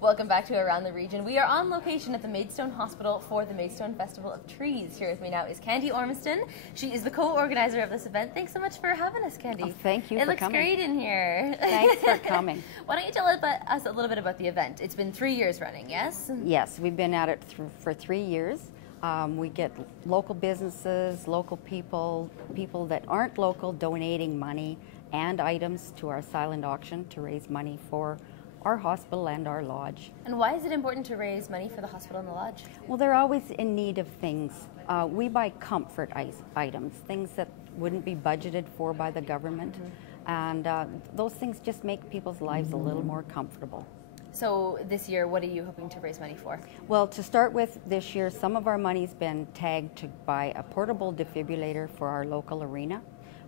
Welcome back to Around the Region. We are on location at the Maidstone Hospital for the Maidstone Festival of Trees. Here with me now is Candy Ormiston. She is the co-organizer of this event. Thanks so much for having us, Candy. Oh, thank you for coming. It looks great in here. Thanks for coming. Why don't you tell us a little bit about the event? It's been 3 years running, yes? Yes, we've been at it for 3 years. We get local businesses, local people that aren't local donating money and items to our silent auction to raise money for our hospital and our lodge. And why is it important to raise money for the hospital and the lodge? Well, they're always in need of things. We buy comfort items, things that wouldn't be budgeted for by the government, and those things just make people's lives a little more comfortable. So this year, what are you hoping to raise money for? Well, to start with, this year, some of our money's been tagged to buy a portable defibrillator for our local arena,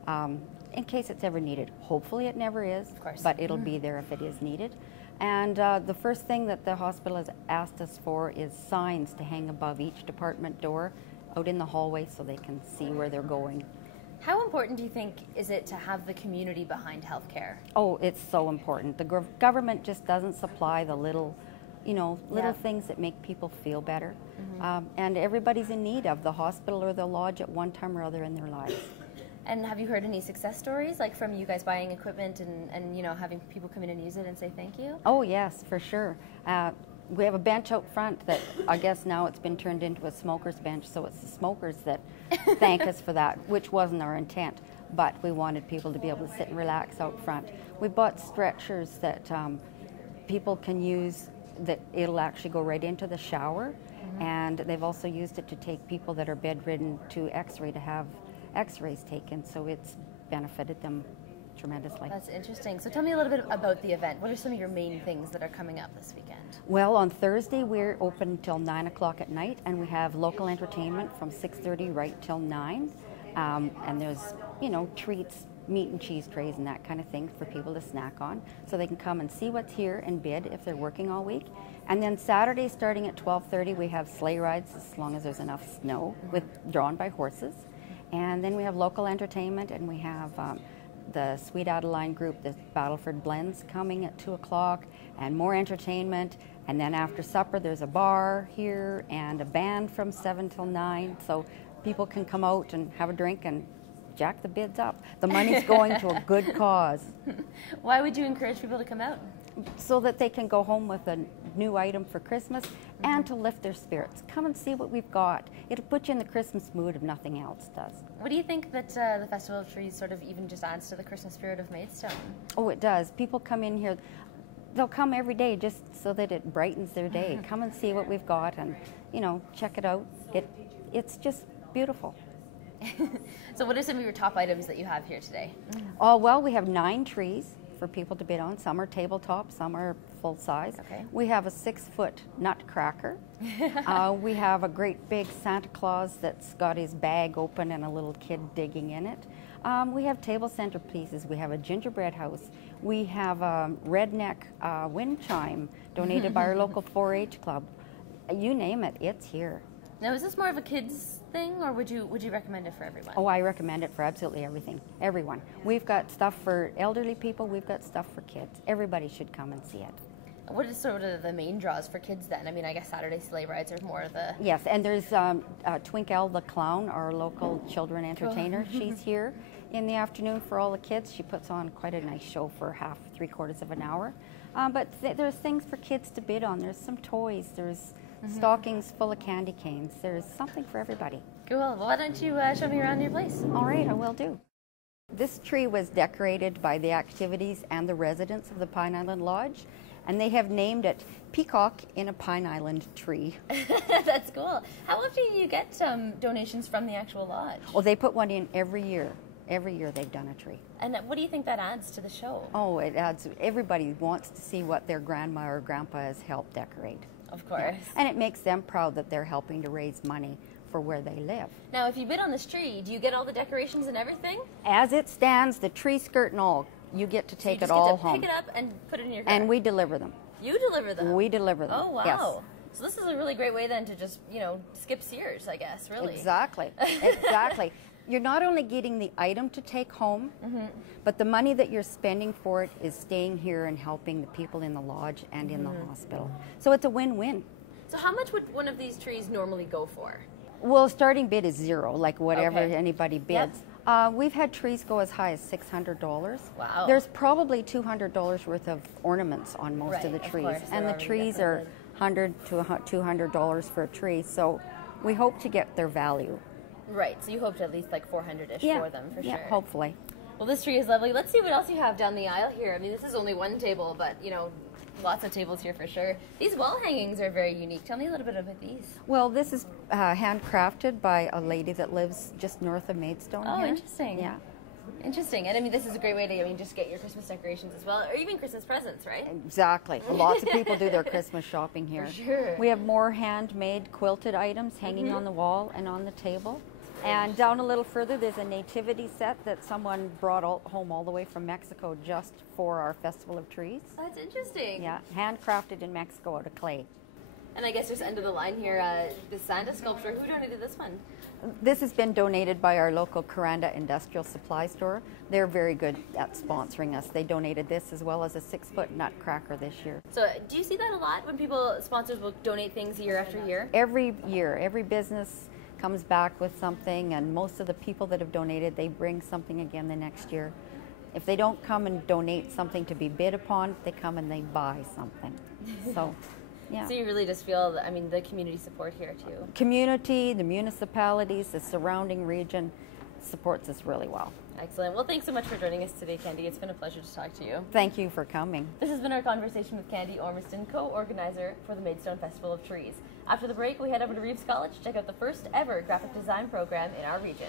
in case it's ever needed. Hopefully it never is, of course, but it'll be there if it is needed. And the first thing that the hospital has asked us for is signs to hang above each department door out in the hallway so they can see where they're going. How important do you think is it to have the community behind healthcare? Oh, it's so important. The government just doesn't supply the little things that make people feel better. And everybody's in need of the hospital or the lodge at one time or other in their lives. And have you heard any success stories, like from you guys buying equipment and you know, having people come in and use it and say thank you? Oh yes, for sure. We have a bench out front that I guess now it's been turned into a smoker's bench, so it's the smokers that thank us for that, which wasn't our intent, but we wanted people to be able to sit and relax out front. We bought stretchers that people can use, that it'll actually go right into the shower, and they've also used it to take people that are bedridden to X-ray to have X-rays taken, so it's benefited them tremendously. That's interesting. So tell me a little bit about the event. What are some of your main things that are coming up this weekend? Well, on Thursday we're open until 9 o'clock at night, and we have local entertainment from 6:30 right till 9. And there's, you know, treats, meat and cheese trays and that kind of thing for people to snack on, so they can come and see what's here and bid if they're working all week. And then Saturday, starting at 12:30, we have sleigh rides as long as there's enough snow, drawn by horses. And then we have local entertainment, and we have the Sweet Adeline group, the Battleford Blends, coming at 2 o'clock, and more entertainment. And then after supper, there's a bar here and a band from 7 till 9, so people can come out and have a drink and jack the bids up. The money's going to a good cause. Why would you encourage people to come out? So that they can go home with a new item for Christmas and to lift their spirits. Come and see what we've got. It'll put you in the Christmas mood if nothing else does. What do you think that the Festival of Trees sort of even just adds to the Christmas spirit of Maidstone? Oh, it does. People come in here. They'll come every day just so that it brightens their day. Come and see what we've got and, you know, check it out. It's just beautiful. So what are some of your top items that you have here today? Oh, well, we have 9 trees for people to bid on. Some are tabletop, some are full size. Okay. We have a 6-foot nutcracker. We have a great big Santa Claus that's got his bag open and a little kid digging in it. We have table centerpieces. We have a gingerbread house. We have a redneck wind chime donated by our local 4-H club. You name it, it's here. Now, is this more of a kids thing, or would you recommend it for everyone? Oh, I recommend it for absolutely everyone. We've got stuff for elderly people, we've got stuff for kids. Everybody should come and see it. What is sort of the main draws for kids then? I mean, I guess Saturday sleigh rides are more of the... Yes, and there's Twinkle the Clown, our local children entertainer. Cool. She's here in the afternoon for all the kids. She puts on quite a nice show for three-quarters of an hour. But there's things for kids to bid on. There's some toys. There's stockings full of candy canes. There's something for everybody. Cool. Well, why don't you show me around your place? All right, I will do. This tree was decorated by the activities and the residents of the Pine Island Lodge, and they have named it Peacock in a Pine Island Tree. That's cool. How often do you get donations from the actual lodge? Well, they put one in every year. Every year they've done a tree. And what do you think that adds to the show? Oh, it adds, everybody wants to see what their grandma or grandpa has helped decorate. Of course. Yeah. And it makes them proud that they're helping to raise money for where they live. Now, if you bid on this tree, do you get all the decorations and everything? As it stands, the tree skirt and all, you get to take it all home. Pick it up and put it in your car. And we deliver them. You deliver them? We deliver them. Oh, wow. Yes. So this is a really great way then to just, you know, skip Sears, I guess, really. Exactly. Exactly. You're not only getting the item to take home, but the money that you're spending for it is staying here and helping the people in the lodge and in the hospital. So it's a win-win. So how much would one of these trees normally go for? Well, starting bid is zero, like whatever Okay. anybody bids. We've had trees go as high as $600. Wow. There's probably $200 worth of ornaments on most of the Right, of trees, course, and they're the already trees are decorated. $100 to $200 for a tree. So we hope to get their value. Right, so you hoped at least like 400-ish for them, for yeah, sure. hopefully. Well, this tree is lovely. Let's see what else you have down the aisle here. I mean, this is only one table, but, you know, lots of tables here for sure. These wall hangings are very unique. Tell me a little bit about these. Well, this is handcrafted by a lady that lives just north of Maidstone Oh, here. interesting. Yeah. Interesting. And I mean, this is a great way to, just get your Christmas decorations as well, or even Christmas presents, right? Exactly. Lots of people do their Christmas shopping here. For sure. We have more handmade quilted items hanging on the wall and on the table. And down a little further, there's a nativity set that someone brought home all the way from Mexico just for our Festival of Trees. That's interesting. Yeah, handcrafted in Mexico out of clay. And I guess just end of the line here, the Santa sculpture. Who donated this one? This has been donated by our local Coranda Industrial Supply Store. They're very good at sponsoring us. They donated this as well as a 6-foot nutcracker this year. So do you see that a lot when sponsors will donate things year after year? Every year, every business comes back with something, and most of the people that have donated, they bring something again the next year. If they don't come and donate something to be bid upon, they come and they buy something. So, yeah. So you really just feel, the community support here too. Community, the municipalities, the surrounding region supports us really well. Excellent. Well, thanks so much for joining us today, Candy. It's been a pleasure to talk to you. Thank you for coming. This has been our conversation with Candy Ormiston, co-organizer for the Maidstone Festival of Trees. After the break, we head over to Reeves College to check out the first ever graphic design program in our region.